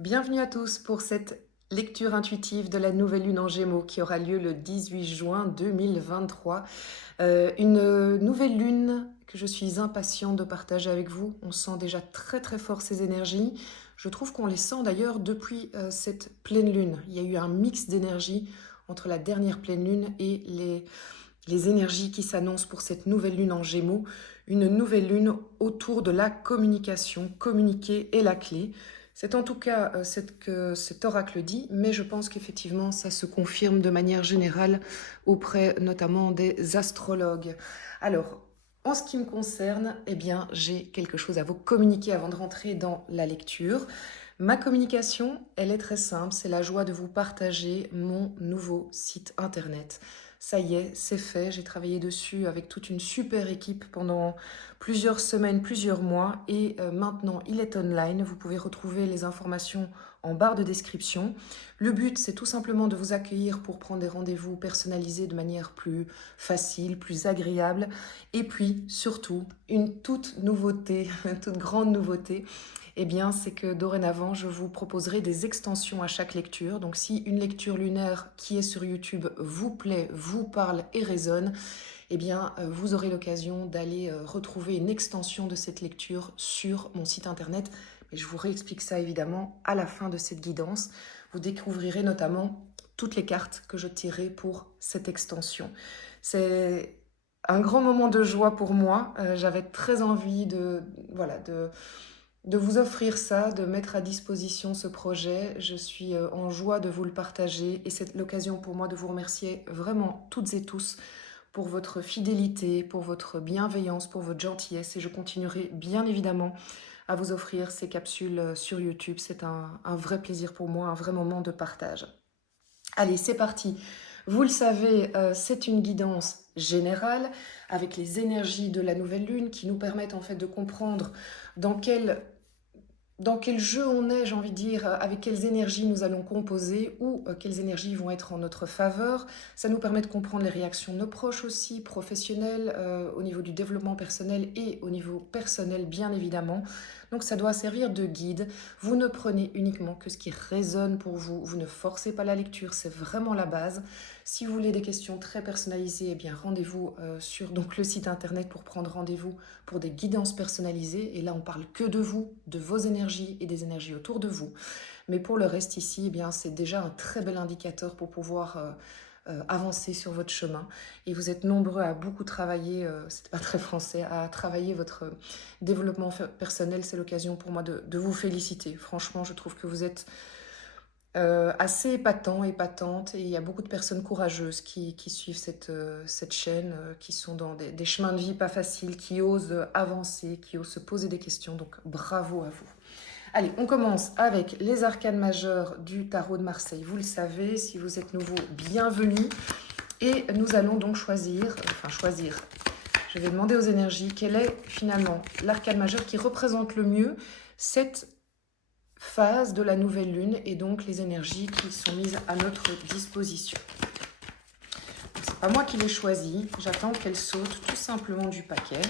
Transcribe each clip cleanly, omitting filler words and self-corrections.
Bienvenue à tous pour cette lecture intuitive de la nouvelle lune en Gémeaux qui aura lieu le 18 juin 2023. Une nouvelle lune que je suis impatiente de partager avec vous. On sent déjà très très fort ces énergies. Je trouve qu'on les sent d'ailleurs depuis cette pleine lune. Il y a eu un mix d'énergie entre la dernière pleine lune et les énergies qui s'annoncent pour cette nouvelle lune en Gémeaux. Une nouvelle lune autour de la communication. Communiquer est la clé. C'est en tout cas ce que cet oracle dit, mais je pense qu'effectivement ça se confirme de manière générale auprès notamment des astrologues. Alors, en ce qui me concerne, eh bien, j'ai quelque chose à vous communiquer avant de rentrer dans la lecture. Ma communication, elle est très simple, c'est la joie de vous partager mon nouveau site internet. Ça y est, c'est fait, j'ai travaillé dessus avec toute une super équipe pendant plusieurs semaines, plusieurs mois et maintenant il est online. Vous pouvez retrouver les informations en barre de description. Le but, c'est tout simplement de vous accueillir pour prendre des rendez-vous personnalisés de manière plus facile, plus agréable. Et puis, surtout, une toute nouveauté, une toute grande nouveauté, eh bien, c'est que dorénavant, je vous proposerai des extensions à chaque lecture. Donc, si une lecture lunaire qui est sur YouTube vous plaît, vous parle et résonne, eh bien, vous aurez l'occasion d'aller retrouver une extension de cette lecture sur mon site internet. Et je vous réexplique ça évidemment à la fin de cette guidance. Vous découvrirez notamment toutes les cartes que je tirerai pour cette extension. C'est un grand moment de joie pour moi. J'avais très envie voilà, de vous offrir ça, de mettre à disposition ce projet. Je suis en joie de vous le partager et c'est l'occasion pour moi de vous remercier vraiment toutes et tous pour votre fidélité, pour votre bienveillance, pour votre gentillesse et je continuerai bien évidemment à vous offrir ces capsules sur YouTube. C'est un vrai plaisir pour moi, un vrai moment de partage. Allez, c'est parti. Vous le savez, c'est une guidance générale avec les énergies de la nouvelle lune qui nous permettent en fait de comprendre dans quel jeu on est, j'ai envie de dire, avec quelles énergies nous allons composer ou quelles énergies vont être en notre faveur. Ça nous permet de comprendre les réactions de nos proches aussi, professionnels, au niveau du développement personnel et au niveau personnel, bien évidemment. Donc ça doit servir de guide. Vous ne prenez uniquement que ce qui résonne pour vous. Vous ne forcez pas la lecture, c'est vraiment la base. Si vous voulez des questions très personnalisées, eh bien rendez-vous sur donc, le site internet pour prendre rendez-vous pour des guidances personnalisées. Et là, on parle que de vous, de vos énergies et des énergies autour de vous. Mais pour le reste ici, eh bien, c'est déjà un très bel indicateur pour pouvoir avancer sur votre chemin. Et vous êtes nombreux à beaucoup travailler, c'est pas très français, à travailler votre développement personnel. C'est l'occasion pour moi de vous féliciter. Franchement, je trouve que vous êtes assez épatant, épatante, et il y a beaucoup de personnes courageuses qui suivent cette chaîne, qui sont dans des chemins de vie pas faciles, qui osent avancer, qui osent se poser des questions, donc bravo à vous. Allez, on commence avec les arcanes majeures du tarot de Marseille. Vous le savez, si vous êtes nouveau, bienvenue. Et nous allons donc choisir, je vais demander aux énergies quel est finalement l'arcane majeur qui représente le mieux cette phase de la nouvelle lune et donc les énergies qui sont mises à notre disposition. C'est pas moi qui l'ai choisi, j'attends qu'elle saute tout simplement du paquet.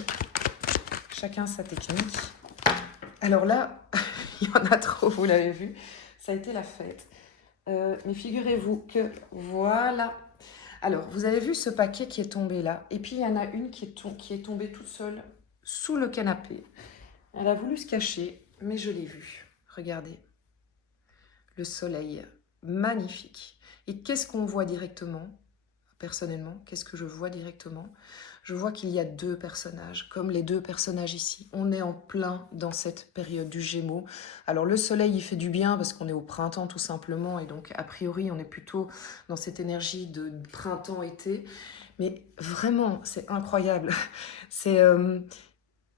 Chacun sa technique. Alors là, il y en a trop, vous l'avez vu, ça a été la fête. Mais figurez-vous que voilà. Alors, vous avez vu ce paquet qui est tombé là, et puis il y en a une qui est tombée toute seule sous le canapé. Elle a voulu se cacher, mais je l'ai vue. Regardez. Le soleil, magnifique. Et qu'est-ce qu'on voit directement? Personnellement, qu'est-ce que je vois directement? Je vois qu'il y a deux personnages, comme les deux personnages ici. On est en plein dans cette période du Gémeaux. Alors le soleil, il fait du bien parce qu'on est au printemps tout simplement. Et donc, a priori, on est plutôt dans cette énergie de printemps-été. Mais vraiment, c'est incroyable. C'est...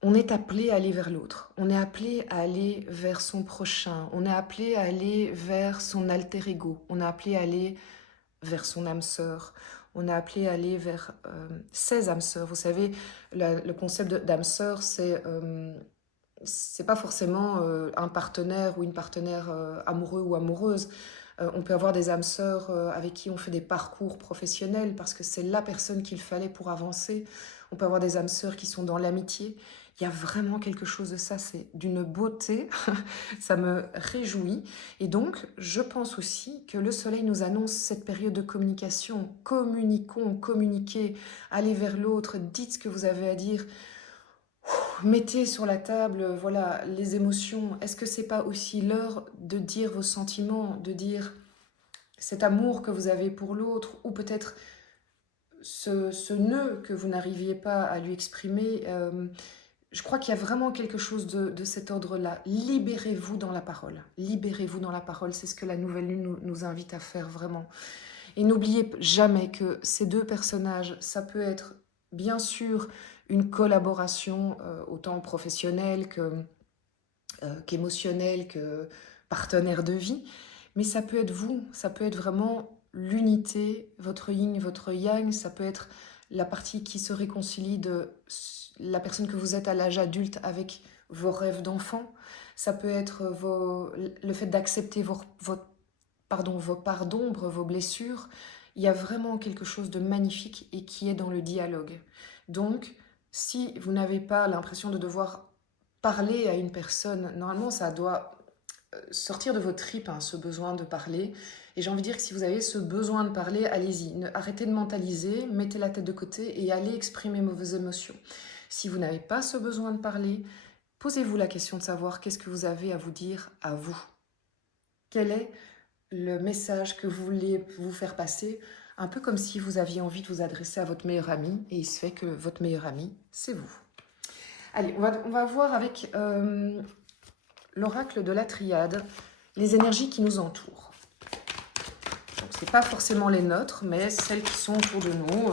on est appelé à aller vers l'autre, on est appelé à aller vers son prochain, on est appelé à aller vers son alter ego, on est appelé à aller vers son âme sœur, on est appelé à aller vers ses âmes sœurs. Vous savez, le concept d'âme sœur, c'est pas forcément un partenaire ou une partenaire amoureux ou amoureuse. On peut avoir des âmes sœurs avec qui on fait des parcours professionnels parce que c'est la personne qu'il fallait pour avancer. On peut avoir des âmes sœurs qui sont dans l'amitié. Il y a vraiment quelque chose de ça, c'est d'une beauté, ça me réjouit. Et donc, je pense aussi que le soleil nous annonce cette période de communication. Communiquons, communiquez, allez vers l'autre, dites ce que vous avez à dire. Mettez sur la table, voilà, les émotions. Est-ce que c'est pas aussi l'heure de dire vos sentiments, de dire cet amour que vous avez pour l'autre, ou peut-être ce nœud que vous n'arriviez pas à lui exprimer. Je crois qu'il y a vraiment quelque chose de cet ordre-là. Libérez-vous dans la parole. Libérez-vous dans la parole. C'est ce que la nouvelle lune nous invite à faire vraiment. Et n'oubliez jamais que ces deux personnages, ça peut être bien sûr une collaboration autant professionnelle qu'émotionnelle, que partenaire de vie, mais ça peut être vous, ça peut être vraiment l'unité, votre yin, votre yang, ça peut être la partie qui se réconcilie de la personne que vous êtes à l'âge adulte avec vos rêves d'enfant, ça peut être le fait d'accepter vos parts d'ombre, vos blessures. Il y a vraiment quelque chose de magnifique et qui est dans le dialogue. Donc, si vous n'avez pas l'impression de devoir parler à une personne, normalement ça doit sortir de vos tripes, hein, ce besoin de parler. Et j'ai envie de dire que si vous avez ce besoin de parler, allez-y. Arrêtez de mentaliser, mettez la tête de côté et allez exprimer vos émotions. Si vous n'avez pas ce besoin de parler, posez-vous la question de savoir qu'est-ce que vous avez à vous dire à vous. Quel est le message que vous vouliez vous faire passer, un peu comme si vous aviez envie de vous adresser à votre meilleur ami, et il se fait que votre meilleur ami, c'est vous. Allez, on va voir avec l'oracle de la triade, les énergies qui nous entourent. Donc, ce n'est pas forcément les nôtres, mais celles qui sont autour de nous.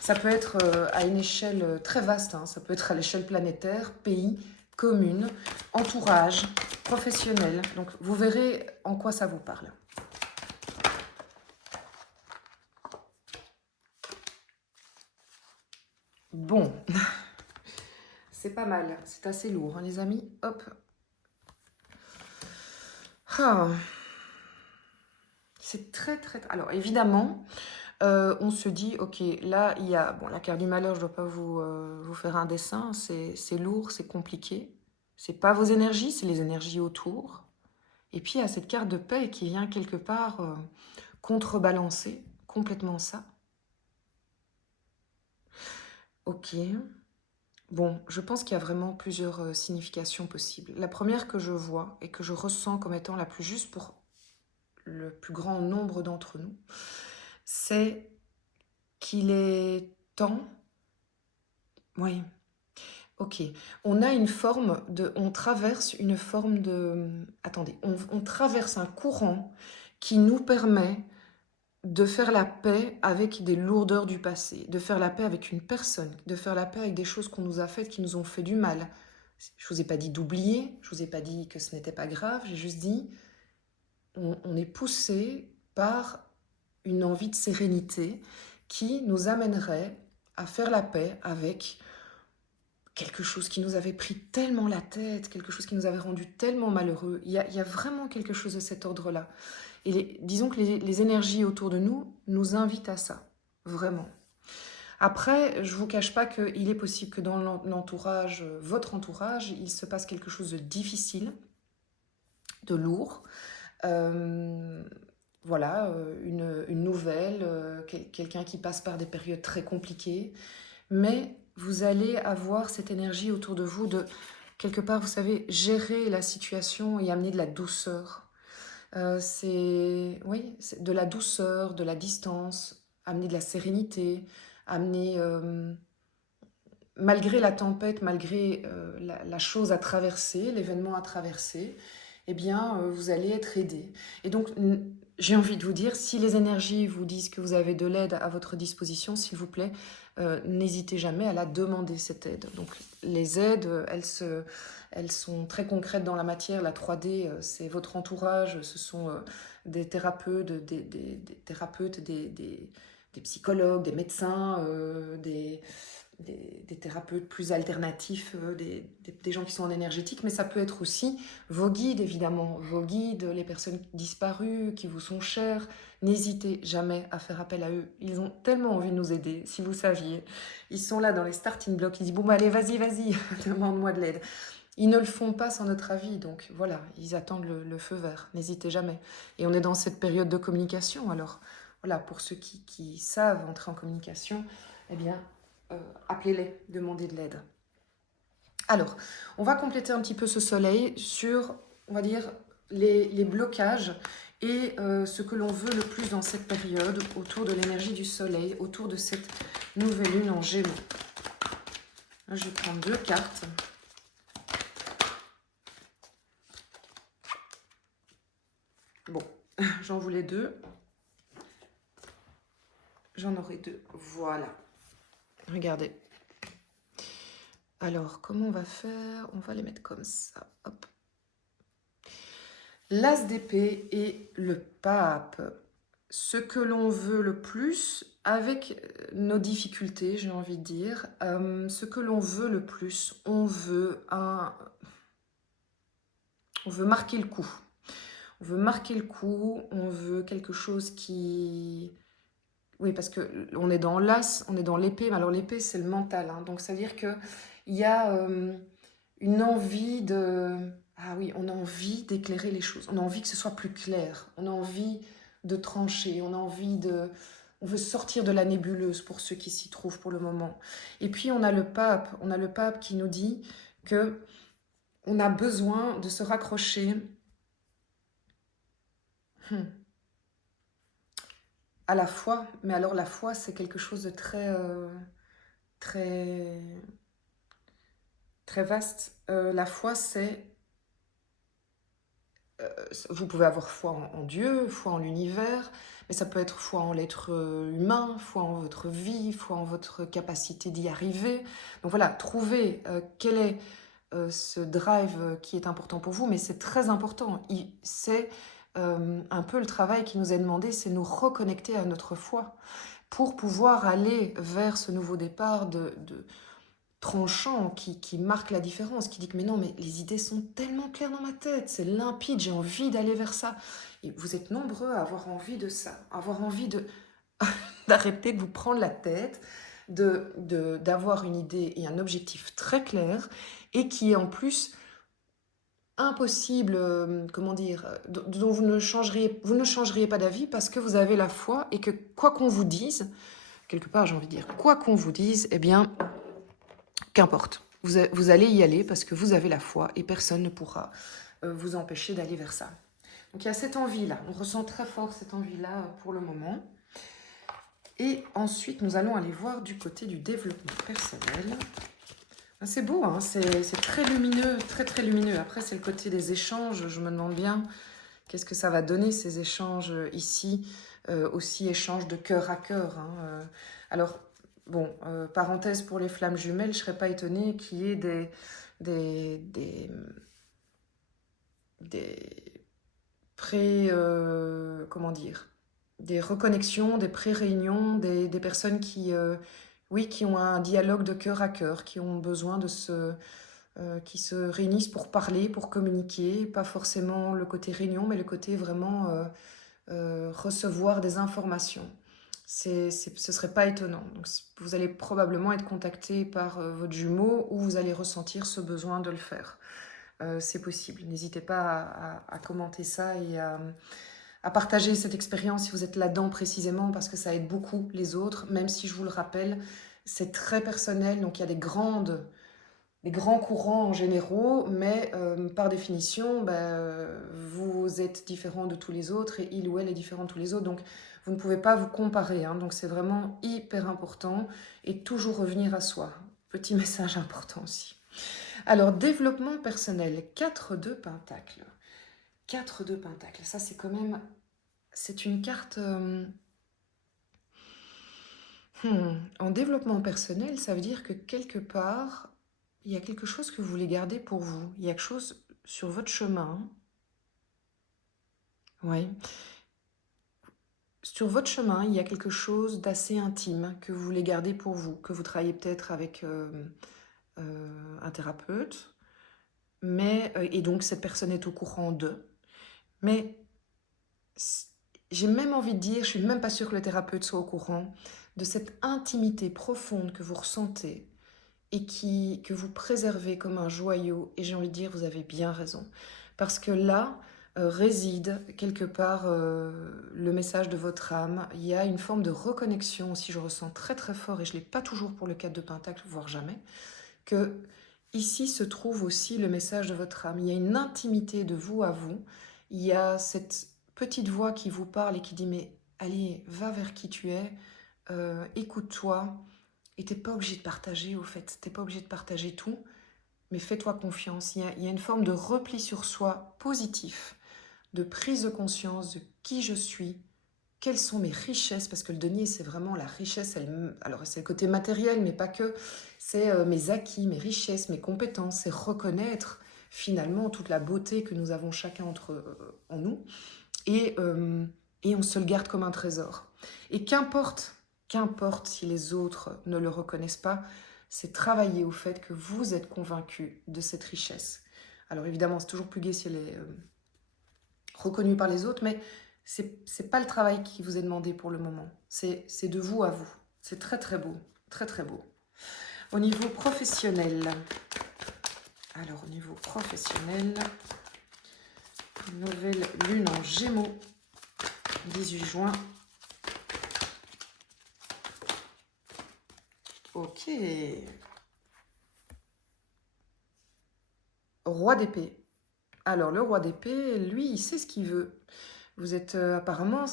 Ça peut être à une échelle très vaste, hein. Ça peut être à l'échelle planétaire, pays, commune, entourage, professionnel. Donc, vous verrez en quoi ça vous parle. Bon, c'est pas mal, c'est assez lourd, hein, les amis. Hop. Ah. C'est très, très... Alors, évidemment, on se dit, ok, là, il y a... Bon, la carte du malheur, je ne dois pas vous faire un dessin, c'est lourd, c'est compliqué. C'est pas vos énergies, c'est les énergies autour. Et puis, il y a cette carte de paix qui vient quelque part contrebalancer complètement ça. Ok. Bon, je pense qu'il y a vraiment plusieurs significations possibles. La première que je vois et que je ressens comme étant la plus juste pour le plus grand nombre d'entre nous, c'est qu'il est temps... Oui, ok. On a une forme de... On traverse une forme de... Attendez, on traverse un courant qui nous permet de faire la paix avec des lourdeurs du passé, de faire la paix avec une personne, de faire la paix avec des choses qu'on nous a faites, qui nous ont fait du mal. Je ne vous ai pas dit d'oublier, je ne vous ai pas dit que ce n'était pas grave, j'ai juste dit on est poussé par une envie de sérénité qui nous amènerait à faire la paix avec quelque chose qui nous avait pris tellement la tête, quelque chose qui nous avait rendu tellement malheureux. Il y a vraiment quelque chose de cet ordre-là. Et disons que les énergies autour de nous invitent à ça, vraiment. Après, je ne vous cache pas qu'il est possible que dans l'entourage, votre entourage, il se passe quelque chose de difficile, de lourd. Voilà, une nouvelle, quelqu'un qui passe par des périodes très compliquées. Mais vous allez avoir cette énergie autour de vous de, quelque part, vous savez, gérer la situation et amener de la douceur. C'est de la douceur, de la distance, amener de la sérénité, amener, malgré la tempête, malgré la chose à traverser, l'événement à traverser, eh bien, vous allez être aidé. Et donc, j'ai envie de vous dire, si les énergies vous disent que vous avez de l'aide à votre disposition, s'il vous plaît, n'hésitez jamais à la demander, cette aide. Donc, les aides, elles sont très concrètes dans la matière. La 3D, c'est votre entourage, ce sont des thérapeutes, des psychologues, des médecins, des thérapeutes plus alternatifs, des gens qui sont en énergétique, mais ça peut être aussi vos guides, évidemment, vos guides, les personnes disparues, qui vous sont chères. N'hésitez jamais à faire appel à eux. Ils ont tellement envie de nous aider, si vous saviez. Ils sont là dans les starting blocks, ils disent « Bon, bah, allez, vas-y, vas-y, demande-moi de l'aide ». Ils ne le font pas sans notre avis, donc voilà, ils attendent le feu vert, n'hésitez jamais. Et on est dans cette période de communication, alors voilà, pour ceux qui savent entrer en communication, eh bien, appelez-les, demandez de l'aide. Alors, on va compléter un petit peu ce soleil sur, on va dire, les blocages et ce que l'on veut le plus dans cette période, autour de l'énergie du soleil, autour de cette nouvelle lune en Gémeaux. Je vais prendre 2 cartes. Bon, j'en voulais 2. J'en aurai 2. Voilà. Regardez. Alors, comment on va faire? On va les mettre comme ça. Hop. L'As d'épée et le pape. Ce que l'on veut le plus, avec nos difficultés, j'ai envie de dire, ce que l'on veut le plus, on veut marquer le coup. On veut marquer le coup, on veut quelque chose qui... Oui, parce qu'on est dans l'as, on est dans l'épée, mais alors l'épée, c'est le mental. Hein, donc, ça veut dire qu'il y a une envie de... Ah oui, on a envie d'éclairer les choses. On a envie que ce soit plus clair. On a envie de trancher. On a envie de... On veut sortir de la nébuleuse pour ceux qui s'y trouvent pour le moment. Et puis, on a le pape. On a le pape qui nous dit que on a besoin de se raccrocher à la foi. Mais alors, la foi, c'est quelque chose de très, très vaste. La foi, c'est... vous pouvez avoir foi en Dieu, foi en l'univers, mais ça peut être foi en l'être humain, foi en votre vie, foi en votre capacité d'y arriver. Donc voilà, trouvez quel est ce drive qui est important pour vous, mais c'est très important. C'est un peu le travail qui nous est demandé, c'est nous reconnecter à notre foi pour pouvoir aller vers ce nouveau départ de tranchant qui marque la différence, qui dit que mais non, mais les idées sont tellement claires dans ma tête, c'est limpide, j'ai envie d'aller vers ça. Et vous êtes nombreux à avoir envie de ça, avoir envie d'arrêter de vous prendre la tête, d'avoir une idée et un objectif très clair et qui est en plus impossible, comment dire, dont vous ne changeriez pas d'avis parce que vous avez la foi et que quoi qu'on vous dise, quelque part j'ai envie de dire, quoi qu'on vous dise, eh bien, qu'importe. Vous allez y aller parce que vous avez la foi et personne ne pourra vous empêcher d'aller vers ça. Donc il y a cette envie-là, on ressent très fort cette envie-là pour le moment. Et ensuite, nous allons aller voir du côté du développement personnel. C'est beau, hein, c'est très lumineux, très très lumineux. Après, c'est le côté des échanges. Je me demande bien qu'est-ce que ça va donner ces échanges ici, aussi échanges de cœur à cœur. Hein. Alors, bon, parenthèse pour les flammes jumelles, je ne serais pas étonnée qu'il y ait des comment dire, des reconnexions, des pré-réunions, des personnes qui, oui, qui ont un dialogue de cœur à cœur, qui ont besoin qui se réunissent pour parler, pour communiquer, pas forcément le côté réunion, mais le côté vraiment recevoir des informations. Ce serait pas étonnant. Donc, vous allez probablement être contacté par votre jumeau ou vous allez ressentir ce besoin de le faire. C'est possible. N'hésitez pas à commenter ça et à partager cette expérience si vous êtes là-dedans précisément parce que ça aide beaucoup les autres, même si je vous le rappelle, c'est très personnel, donc il y a des grands courants en généraux, mais par définition, vous êtes différent de tous les autres et il ou elle est différent de tous les autres, donc vous ne pouvez pas vous comparer, hein, donc c'est vraiment hyper important et toujours revenir à soi. Petit message important aussi. Alors, développement personnel, 4 de Pentacles. 4 de Pentacles, ça c'est quand même... C'est une carte... En développement personnel, ça veut dire que quelque part, il y a quelque chose que vous voulez garder pour vous. Il y a quelque chose sur votre chemin. Oui. Sur votre chemin, il y a quelque chose d'assez intime que vous voulez garder pour vous, que vous travaillez peut-être avec un thérapeute, et donc cette personne est au courant d'eux. Mais j'ai même envie de dire, je suis même pas sûre que le thérapeute soit au courant de cette intimité profonde que vous ressentez et que vous préservez comme un joyau. Et j'ai envie de dire, vous avez bien raison. Parce que là réside quelque part le message de votre âme. Il y a une forme de reconnexion aussi, je ressens très très fort, et je ne l'ai pas toujours pour le 4 de Pentacle, voire jamais, que ici se trouve aussi le message de votre âme. Il y a une intimité de vous à vous. Il y a cette petite voix qui vous parle et qui dit, mais allez, va vers qui tu es, écoute-toi. Et t'es pas obligé de partager, au fait. T'es pas obligé de partager tout, mais fais-toi confiance. Il y a une forme de repli sur soi positif, de prise de conscience de qui je suis, quelles sont mes richesses, parce que le denier, c'est vraiment la richesse. Alors, c'est le côté matériel, mais pas que. C'est mes acquis, mes richesses, mes compétences. C'est reconnaître, finalement, toute la beauté que nous avons chacun en nous. Et on se le garde comme un trésor. Et qu'importe si les autres ne le reconnaissent pas, c'est travailler au fait que vous êtes convaincu de cette richesse. Alors évidemment, c'est toujours plus gai si elle est reconnue par les autres, mais c'est pas le travail qui vous est demandé pour le moment. C'est de vous à vous. C'est très très beau, très très beau. Au niveau professionnel, alors au niveau professionnel, nouvelle lune en Gémeaux, 18 juin. Ok. Roi d'épée. Alors, le roi d'épée, lui, il sait ce qu'il veut. Vous êtes apparemment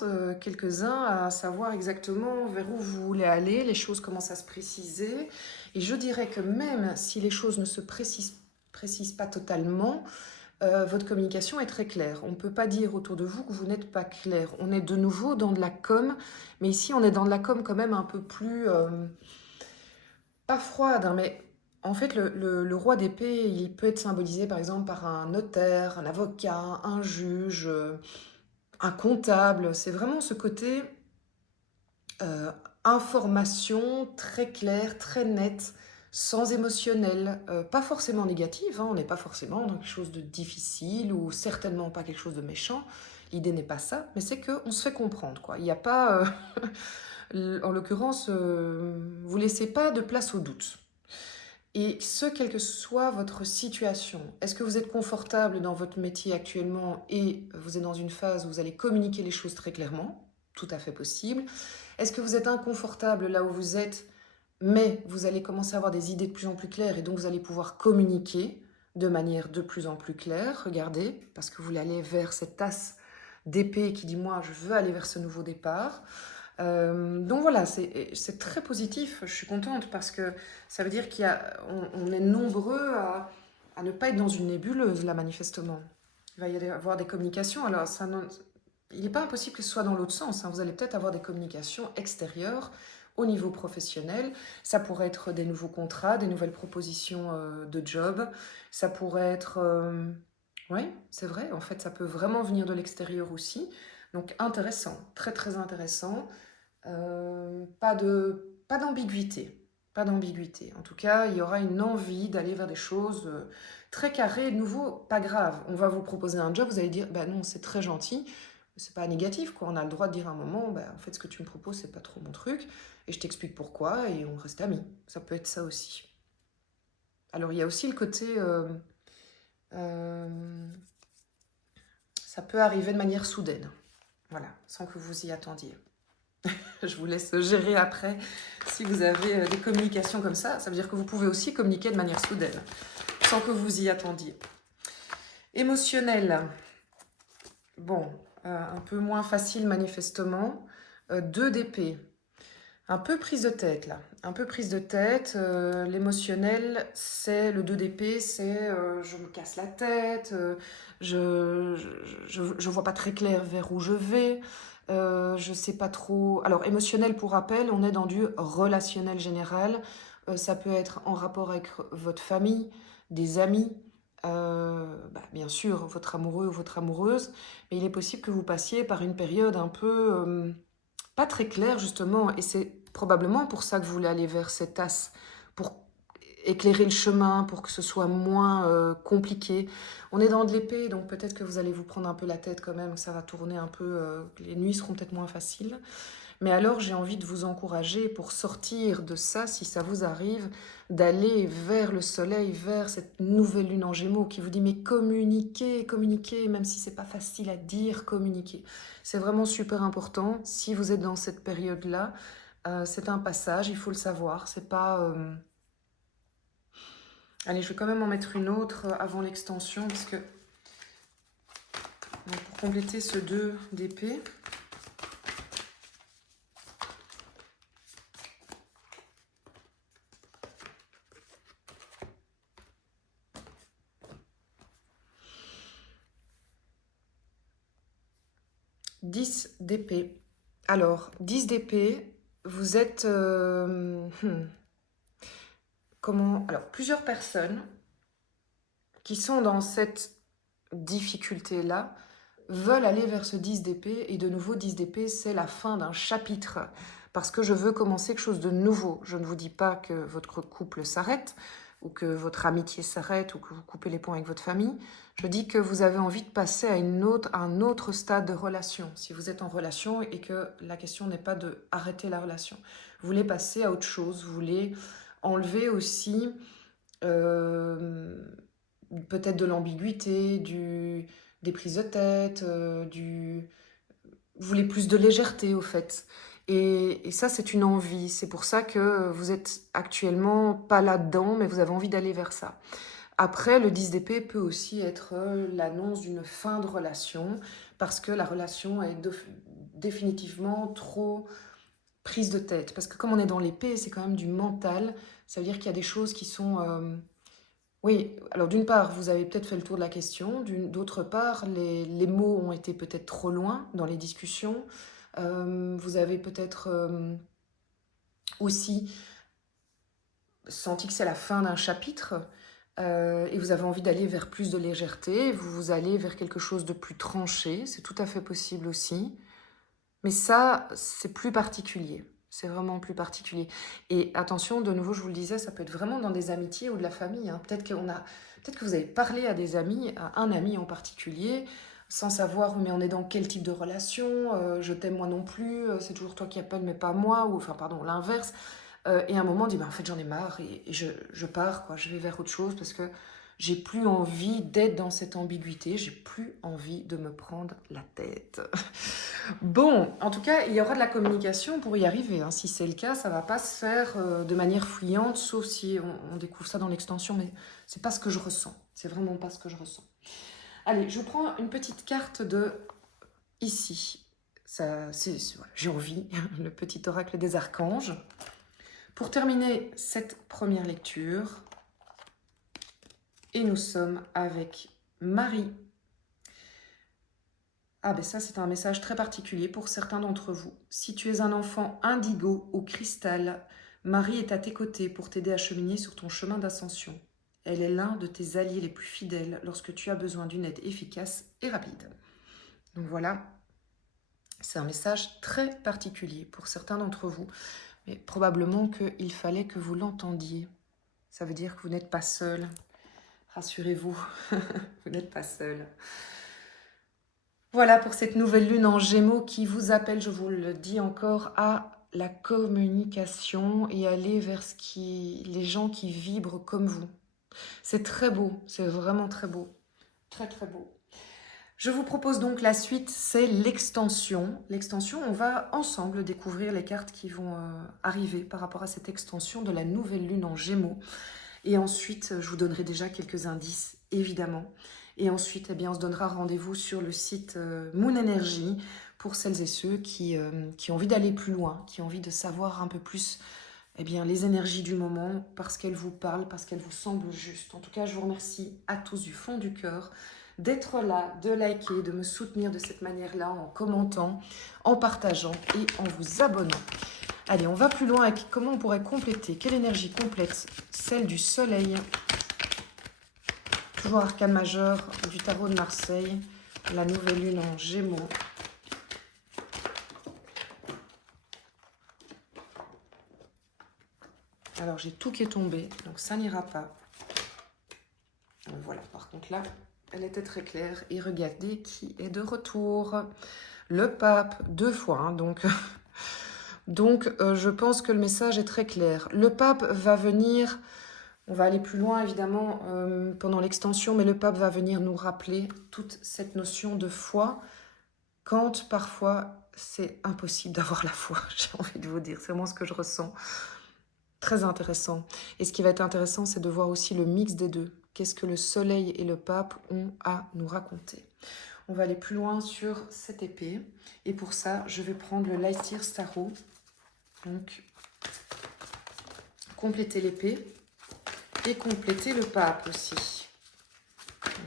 quelques-uns à savoir exactement vers où vous voulez aller. Les choses commencent à se préciser. Et je dirais que même si les choses ne se précisent pas totalement, votre communication est très claire. On ne peut pas dire autour de vous que vous n'êtes pas clair. On est de nouveau dans de la com, mais ici, on est dans de la com quand même un peu plus... pas froide, hein, mais en fait, le roi d'épée, il peut être symbolisé par exemple par un notaire, un avocat, un juge, un comptable. C'est vraiment ce côté euh, information très claire, très nette, sans émotionnel, pas forcément négative, hein, on n'est pas forcément dans quelque chose de difficile ou certainement pas quelque chose de méchant. L'idée n'est pas ça, mais c'est qu'on se fait comprendre, quoi. Il n'y a pas, en l'occurrence, vous laissez pas de place au doute. Et ce, quelle que soit votre situation, est-ce que vous êtes confortable dans votre métier actuellement et vous êtes dans une phase où vous allez communiquer les choses très clairement? Tout à fait possible. Est-ce que vous êtes inconfortable là où vous êtes, mais vous allez commencer à avoir des idées de plus en plus claires et donc vous allez pouvoir communiquer de manière de plus en plus claire? Regardez, parce que vous voulez aller vers cette tasse d'épée qui dit « moi, je veux aller vers ce nouveau départ ». Donc voilà, c'est très positif, je suis contente parce que ça veut dire on est nombreux à ne pas être dans une nébuleuse là manifestement. Il va y avoir des communications, alors il n'est pas impossible que ce soit dans l'autre sens, hein. Vous allez peut-être avoir des communications extérieures au niveau professionnel, ça pourrait être des nouveaux contrats, des nouvelles propositions de job, ça pourrait être... oui, c'est vrai, en fait ça peut vraiment venir de l'extérieur aussi. Donc intéressant, très très intéressant. Pas d'ambiguïté. Pas d'ambiguïté. En tout cas, il y aura une envie d'aller vers des choses très carrées. De nouveau, pas grave. On va vous proposer un job, vous allez dire, bah non, c'est très gentil. C'est pas négatif, quoi. On a le droit de dire à un moment, bah, en fait, ce que tu me proposes, c'est pas trop mon truc. Et je t'explique pourquoi, et on reste amis. Ça peut être ça aussi. Alors, il y a aussi le côté... ça peut arriver de manière soudaine. Voilà, sans que vous y attendiez. Je vous laisse gérer après. Si vous avez des communications comme ça veut dire que vous pouvez aussi communiquer de manière soudaine, sans que vous y attendiez. Émotionnel. Bon, un peu moins facile manifestement. 2 d'épée. Un peu prise de tête là. Un peu prise de tête. L'émotionnel, c'est le 2 d'épée, c'est je me casse la tête, je vois pas très clair vers où je vais. Je sais pas trop. Alors, émotionnel, pour rappel, on est dans du relationnel général. Ça peut être en rapport avec votre famille, des amis, bien sûr, votre amoureux ou votre amoureuse. Mais il est possible que vous passiez par une période un peu pas très clair justement, et c'est probablement pour ça que vous voulez aller vers cet as, pour éclairer le chemin, pour que ce soit moins compliqué. On est dans de l'épée, donc peut-être que vous allez vous prendre un peu la tête quand même, que ça va tourner un peu, les nuits seront peut-être moins faciles. Mais alors j'ai envie de vous encourager pour sortir de ça, si ça vous arrive, d'aller vers le soleil, vers cette nouvelle lune en Gémeaux qui vous dit mais communiquez, communiquez, même si c'est pas facile à dire, communiquez. C'est vraiment super important. Si vous êtes dans cette période-là, c'est un passage, il faut le savoir. C'est pas. Allez, je vais quand même en mettre une autre avant l'extension parce que donc, pour compléter ce 2 d'épée. « 10 d'épée. Alors, 10 d'épée, vous êtes... comment... Alors, plusieurs personnes qui sont dans cette difficulté-là veulent aller vers ce 10 d'épée. Et de nouveau, 10 d'épée, c'est la fin d'un chapitre. Parce que je veux commencer quelque chose de nouveau. Je ne vous dis pas que votre couple s'arrête, ou que votre amitié s'arrête, ou que vous coupez les ponts avec votre famille. Je dis que vous avez envie de passer à un autre stade de relation. Si vous êtes en relation et que la question n'est pas de arrêter la relation. Vous voulez passer à autre chose. Vous voulez enlever aussi peut-être de l'ambiguïté, des prises de tête, vous voulez plus de légèreté au fait. Et ça, c'est une envie. C'est pour ça que vous êtes actuellement pas là-dedans, mais vous avez envie d'aller vers ça. Après, le 10 d'épée peut aussi être l'annonce d'une fin de relation, parce que la relation est définitivement trop prise de tête. Parce que comme on est dans l'épée, c'est quand même du mental. Ça veut dire qu'il y a des choses qui sont... Oui, alors d'une part, vous avez peut-être fait le tour de la question. D'autre part, les mots ont été peut-être trop loin dans les discussions. Vous avez peut-être aussi senti que c'est la fin d'un chapitre et vous avez envie d'aller vers plus de légèreté. Vous allez vers quelque chose de plus tranché. C'est tout à fait possible aussi. Mais ça, c'est plus particulier. C'est vraiment plus particulier. Et attention, de nouveau, je vous le disais, ça peut être vraiment dans des amitiés ou de la famille. Hein. Peut-être que vous avez parlé à des amis, à un ami en particulier, sans savoir, mais on est dans quel type de relation, je t'aime moi non plus, c'est toujours toi qui appelles, mais pas moi, ou enfin, pardon, l'inverse. Et à un moment, on dit, bah, en fait, j'en ai marre et je pars, quoi. Je vais vers autre chose parce que j'ai plus envie d'être dans cette ambiguïté, j'ai plus envie de me prendre la tête. Bon, en tout cas, il y aura de la communication pour y arriver. Hein. Si c'est le cas, ça ne va pas se faire de manière fuyante, sauf si on découvre ça dans l'extension, mais c'est pas ce que je ressens. C'est vraiment pas ce que je ressens. Allez, je prends une petite carte de ici. Voilà, j'ai envie, le petit oracle des archanges. Pour terminer cette première lecture, et nous sommes avec Marie. Ah ben ça, c'est un message très particulier pour certains d'entre vous. Si tu es un enfant indigo ou cristal, Marie est à tes côtés pour t'aider à cheminer sur ton chemin d'ascension. Elle est l'un de tes alliés les plus fidèles lorsque tu as besoin d'une aide efficace et rapide. Donc voilà, c'est un message très particulier pour certains d'entre vous, mais probablement qu'il fallait que vous l'entendiez. Ça veut dire que vous n'êtes pas seul. Rassurez-vous, vous n'êtes pas seul. Voilà pour cette nouvelle lune en Gémeaux qui vous appelle, je vous le dis encore, à la communication et aller vers les gens qui vibrent comme vous. C'est très beau, c'est vraiment très beau. Très très beau. Je vous propose donc la suite, c'est l'extension. L'extension, on va ensemble découvrir les cartes qui vont arriver par rapport à cette extension de la nouvelle lune en Gémeaux. Et ensuite, je vous donnerai déjà quelques indices, évidemment. Et ensuite, eh bien, on se donnera rendez-vous sur le site Moon Energy pour celles et ceux qui ont envie d'aller plus loin, qui ont envie de savoir un peu plus eh bien, les énergies du moment, parce qu'elles vous parlent, parce qu'elles vous semblent justes. En tout cas, je vous remercie à tous du fond du cœur d'être là, de liker, de me soutenir de cette manière-là, en commentant, en partageant et en vous abonnant. Allez, on va plus loin avec comment on pourrait compléter. Quelle énergie complète? Celle du soleil. Toujours arcane majeur du tarot de Marseille. La nouvelle lune en Gémeaux. Alors, j'ai tout qui est tombé, donc ça n'ira pas. Voilà, par contre là, elle était très claire. Et regardez qui est de retour. Le pape, 2 fois, hein, donc je pense que le message est très clair. Le pape va venir, on va aller plus loin évidemment pendant l'extension, mais le pape va venir nous rappeler toute cette notion de foi, quand parfois c'est impossible d'avoir la foi, j'ai envie de vous dire, c'est vraiment ce que je ressens. Très intéressant. Et ce qui va être intéressant, c'est de voir aussi le mix des deux. Qu'est-ce que le soleil et le pape ont à nous raconter. On va aller plus loin sur cette épée. Et pour ça, je vais prendre le Lightyear Starro. Donc, compléter l'épée et compléter le pape aussi.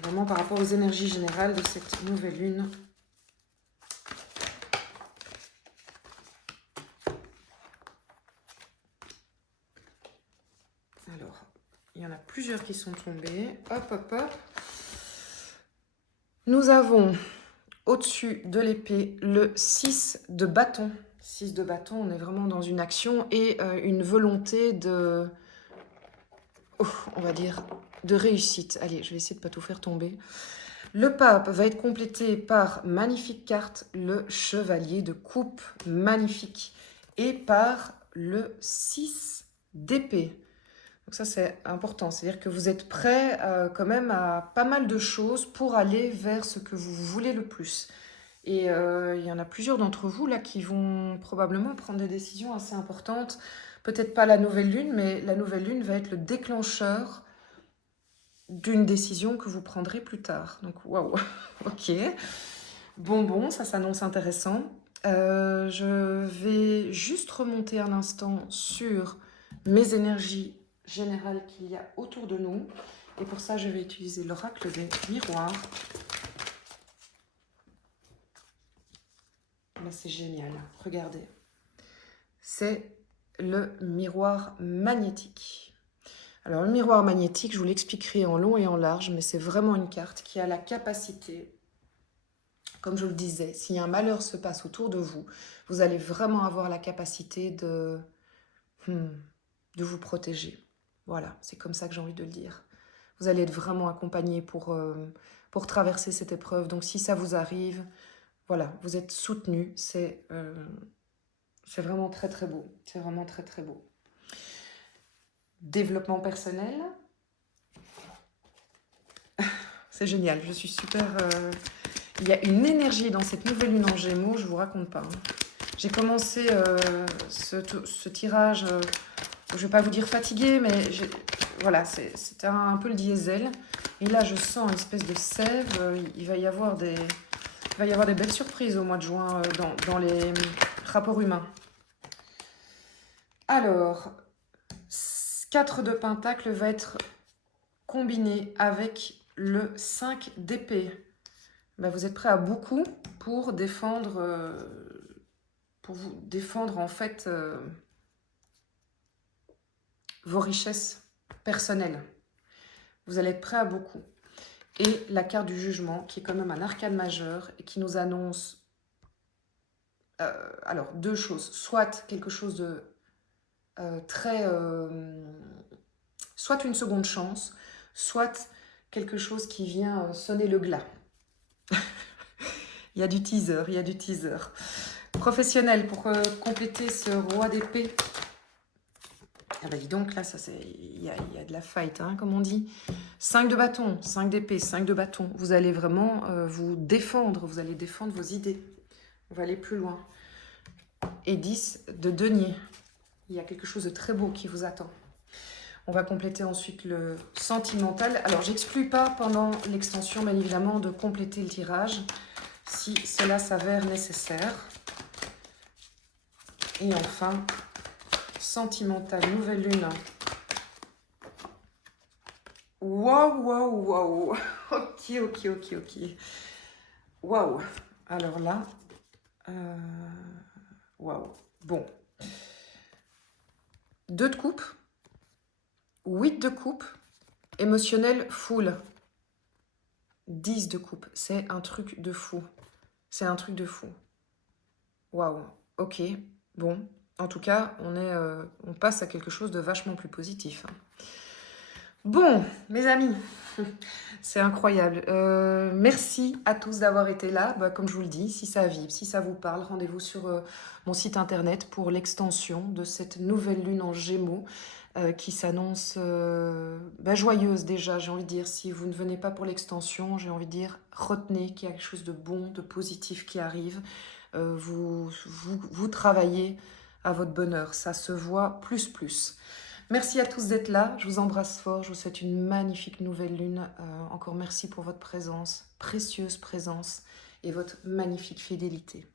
Vraiment par rapport aux énergies générales de cette nouvelle lune. Alors, il y en a plusieurs qui sont tombés. Hop, hop, hop. Nous avons au-dessus de l'épée le 6 de bâton. 6 de bâton, on est vraiment dans une action et une volonté de... on va dire de réussite. Allez, je vais essayer de ne pas tout faire tomber. Le pape va être complété par magnifique carte, le chevalier de coupe, magnifique, et par le 6 d'épée. Donc ça, c'est important, c'est-à-dire que vous êtes prêt quand même à pas mal de choses pour aller vers ce que vous voulez le plus. Et il y en a plusieurs d'entre vous là qui vont probablement prendre des décisions assez importantes. Peut-être pas la nouvelle lune, mais la nouvelle lune va être le déclencheur d'une décision que vous prendrez plus tard. Donc, waouh, ok. Bon, ça s'annonce intéressant. Je vais juste remonter un instant sur mes énergies générales qu'il y a autour de nous. Et pour ça, je vais utiliser l'oracle des miroirs. Là, c'est génial. Regardez. C'est le miroir magnétique. Alors, le miroir magnétique, je vous l'expliquerai en long et en large, mais c'est vraiment une carte qui a la capacité, comme je le disais, si un malheur se passe autour de vous, vous allez vraiment avoir la capacité de vous protéger. Voilà, c'est comme ça que j'ai envie de le dire. Vous allez être vraiment accompagné pour traverser cette épreuve. Donc, si ça vous arrive, voilà, vous êtes soutenu. C'est vraiment très, très beau. C'est vraiment très, très beau. Développement personnel. C'est génial, je suis super... Il y a une énergie dans cette nouvelle lune en Gémeaux, je vous raconte pas. Hein. J'ai commencé ce tirage, je ne vais pas vous dire fatigué, mais voilà, c'était un peu le diesel. Et là, je sens une espèce de sève. Il va y avoir des belles surprises au mois de juin dans les rapports humains. Alors, 4 de pentacle va être combiné avec le 5 d'épée. Ben, vous êtes prêt à beaucoup pour défendre, en fait vos richesses personnelles. Vous allez être prêt à beaucoup. Et la carte du jugement, qui est quand même un arcane majeur et qui nous annonce alors 2 choses. Soit quelque chose de soit une seconde chance, soit quelque chose qui vient sonner le glas. Il y a du teaser. Professionnel, pour compléter ce roi d'épée. Ah bah dis donc, là, il y a de la fight, hein, comme on dit. 5 de bâton, 5 d'épée, 5 de bâton. Vous allez vraiment vous défendre, vous allez défendre vos idées. On va aller plus loin. Et 10 de denier. Il y a quelque chose de très beau qui vous attend. On va compléter ensuite le sentimental. Alors, j'exclus pas pendant l'extension, bien évidemment, de compléter le tirage si cela s'avère nécessaire. Et enfin, sentimental, nouvelle lune. Waouh. Ok. Waouh. Alors là, waouh. Bon. 2 de coupe, 8 de coupe, émotionnel full. 10 de coupe, c'est un truc de fou. Waouh. Ok, bon. En tout cas, on passe à quelque chose de vachement plus positif, hein. Bon, mes amis, c'est incroyable. Merci à tous d'avoir été là. Bah, comme je vous le dis, si ça vibre, si ça vous parle, rendez-vous sur mon site internet pour l'extension de cette nouvelle lune en Gémeaux qui s'annonce joyeuse déjà, j'ai envie de dire. Si vous ne venez pas pour l'extension, j'ai envie de dire, retenez qu'il y a quelque chose de bon, de positif qui arrive. Vous travaillez à votre bonheur, ça se voit plus plus. Merci à tous d'être là, je vous embrasse fort, je vous souhaite une magnifique nouvelle lune. Encore merci pour votre présence, précieuse présence et votre magnifique fidélité.